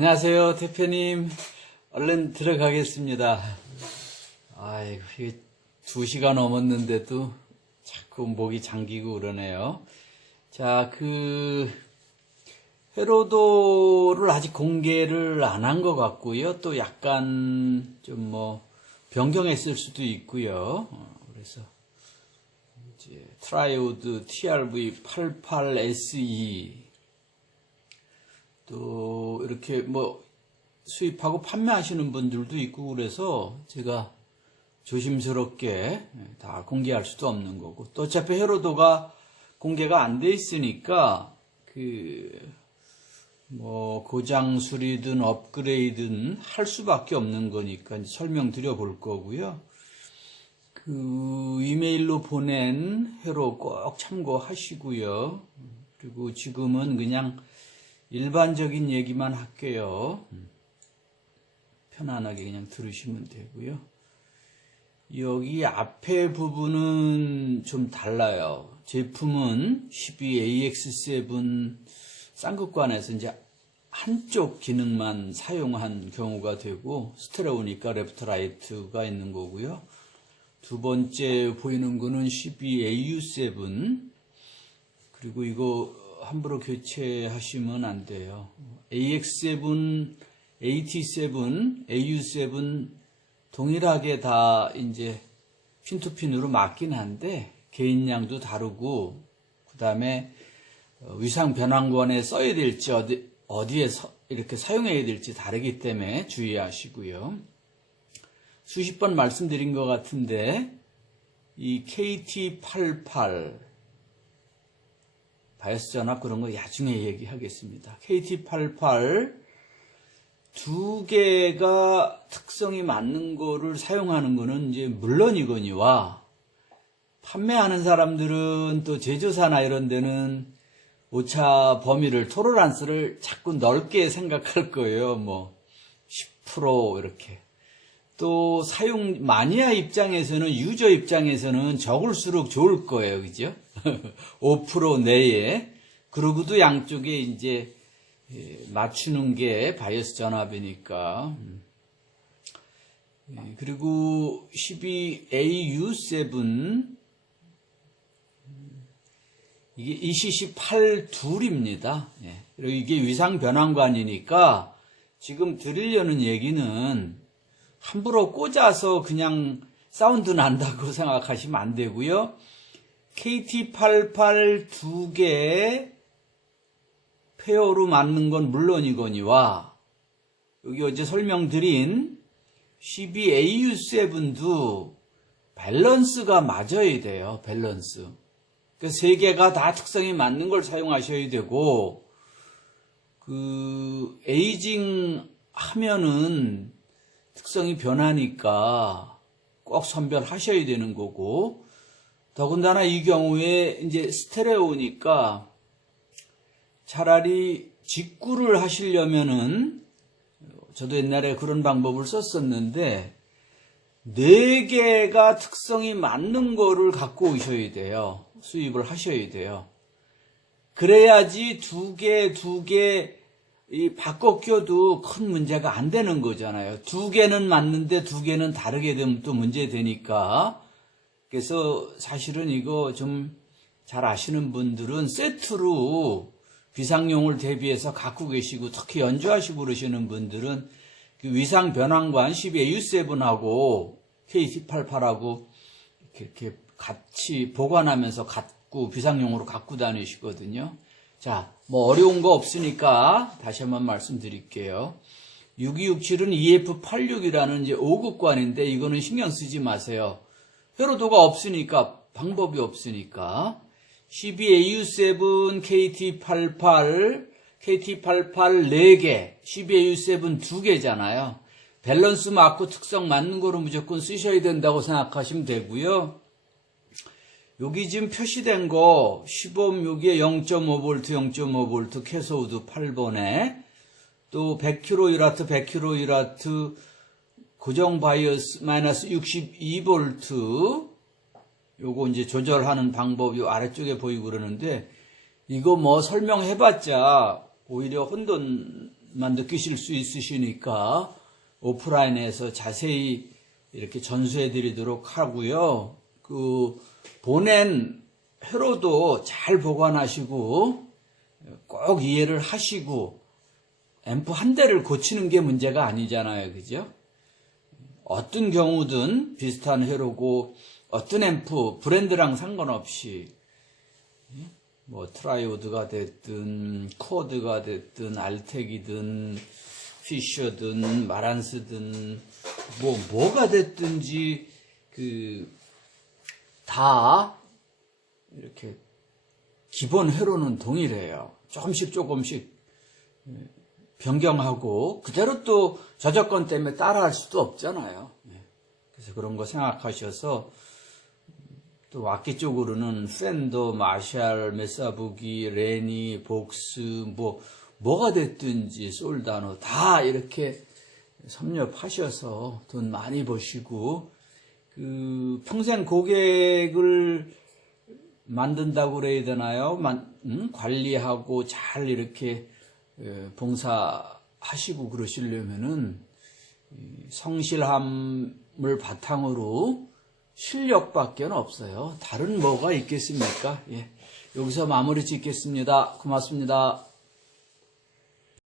안녕하세요, 대표님. 얼른 들어가겠습니다. 아이고, 이게 두 시간 넘었는데도 자꾸 목이 잠기고 그러네요. 자, 그, 회로도를 아직 공개를 안 한 것 같고요. 또 약간 좀 뭐, 변경했을 수도 있고요. 어, 그래서, 이제, 트라이오드 TRV 88SE 또 이렇게 뭐 수입하고 판매하시는 분들도 있고 그래서 제가 조심스럽게 다 공개할 수도 없는 거고 또 어차피 헤로도가 공개가 안 돼 있으니까 그 뭐 고장 수리든 업그레이드든 할 수밖에 없는 거니까 설명드려 볼 거고요. 그 이메일로 보낸 회로 꼭 참고하시고요. 그리고 지금은 그냥 일반적인 얘기만 할게요. 편안하게 그냥 들으시면 되고요. 여기 앞에 부분은 좀 달라요. 제품은 12AX7 쌍극관에서 이제 한쪽 기능만 사용한 경우가 되고 스테레오니까 레프트 라이트가 있는 거고요. 두 번째 보이는 거는 12AU7 그리고 이거 함부로 교체하시면 안 돼요. AX7, AT7, AU7 동일하게 다 이제 핀투핀으로 맞긴 한데 개인량도 다르고 그 다음에 어, 위상 변환권에 써야 될지 어디 어디에 서- 이렇게 사용해야 될지 다르기 때문에 주의하시고요. 수십 번 말씀드린 것 같은데 이 KT88 바이오스 전압 그런 거 나중에 얘기하겠습니다. KT88 두 개가 특성이 맞는 거를 사용하는 거는 이제 물론이거니와 판매하는 사람들은 또 제조사나 이런 데는 오차 범위를 토로란스를 자꾸 넓게 생각할 거예요. 뭐 10% 이렇게. 또 사용 마니아 입장에서는 유저 입장에서는 적을수록 좋을 거예요. 그죠? 5% 내에. 그러고도 양쪽에 이제 예, 맞추는 게 바이오스 전압이니까. 음. 예, 그리고 12AU7 이게 ECC 82입니다. 예. 그리고 이게 위상 변환관이니까 지금 드리려는 얘기는 함부로 꽂아서 그냥 사운드 난다고 생각하시면 안 되고요. KT88 두 개 페어로 맞는 건 물론이거니와 여기 어제 설명드린 12AU7도 밸런스가 맞아야 돼요. 밸런스. 그 세 개가 다 특성이 맞는 걸 사용하셔야 되고 그 에이징 하면은 특성이 변하니까 꼭 선별하셔야 되는 거고 더군다나 이 경우에 이제 스테레오니까 차라리 직구를 하시려면은 저도 옛날에 그런 방법을 썼었는데 네 개가 특성이 맞는 거를 갖고 오셔야 돼요. 수입을 하셔야 돼요. 그래야지 두 개, 두 개, 이 바꿔 껴도 큰 문제가 안 되는 거잖아요. 두 개는 맞는데 두 개는 다르게 되면 또 문제 되니까. 그래서 사실은 이거 좀 잘 아시는 분들은 세트로 비상용을 대비해서 갖고 계시고 특히 연주하시고 그러시는 분들은 그 위상 변환관 12AU7하고 KT88하고 이렇게, 이렇게 같이 보관하면서 갖고 비상용으로 갖고 다니시거든요. 자, 뭐 어려운 거 없으니까 다시 한번 말씀드릴게요. 6267은 EF86이라는 이제 5급관인데 이거는 신경 쓰지 마세요. 회로도가 없으니까 방법이 없으니까 12AU7, KT88, KT88 4개, 12AU7 2개잖아요. 밸런스 맞고 특성 맞는 거로 무조건 쓰셔야 된다고 생각하시면 되고요. 여기 지금 표시된 거 시범 여기에 0.5V, 0.5V 캐소드 8번에 또 100kW, 100kW 고정 바이오스 마이너스 62V 요거 이제 조절하는 방법이 아래쪽에 보이고 그러는데 이거 뭐 설명해봤자 오히려 혼돈 것만 느끼실 수 있으시니까 오프라인에서 자세히 이렇게 전수해 드리도록 하고요. 그 보낸 회로도 잘 보관하시고 꼭 이해를 하시고 앰프 한 대를 고치는 게 문제가 아니잖아요. 그죠? 어떤 경우든 비슷한 회로고 어떤 앰프 브랜드랑 상관없이 뭐 트라이오드가 됐든 코어드가 됐든 알텍이든 피셔든 마란스든 뭐 뭐가 됐든지 그 다 이렇게 기본 회로는 동일해요. 조금씩 조금씩 변경하고 그대로 또 저작권 때문에 따라할 수도 없잖아요. 예. 그래서 그런 거 생각하셔서 또 악기 쪽으로는 팬더, 마샬, 메사부기, 레니, 복스 뭐 뭐가 됐든지 솔다노 다 이렇게 섭렵하셔서 돈 많이 버시고 그 평생 고객을 만든다고 그래야 되나요? 만- 음? 관리하고 잘 이렇게 에, 봉사하시고 그러시려면은 이 성실함을 바탕으로 실력밖에 없어요. 다른 뭐가 있겠습니까? 예. 여기서 마무리 짓겠습니다. 고맙습니다.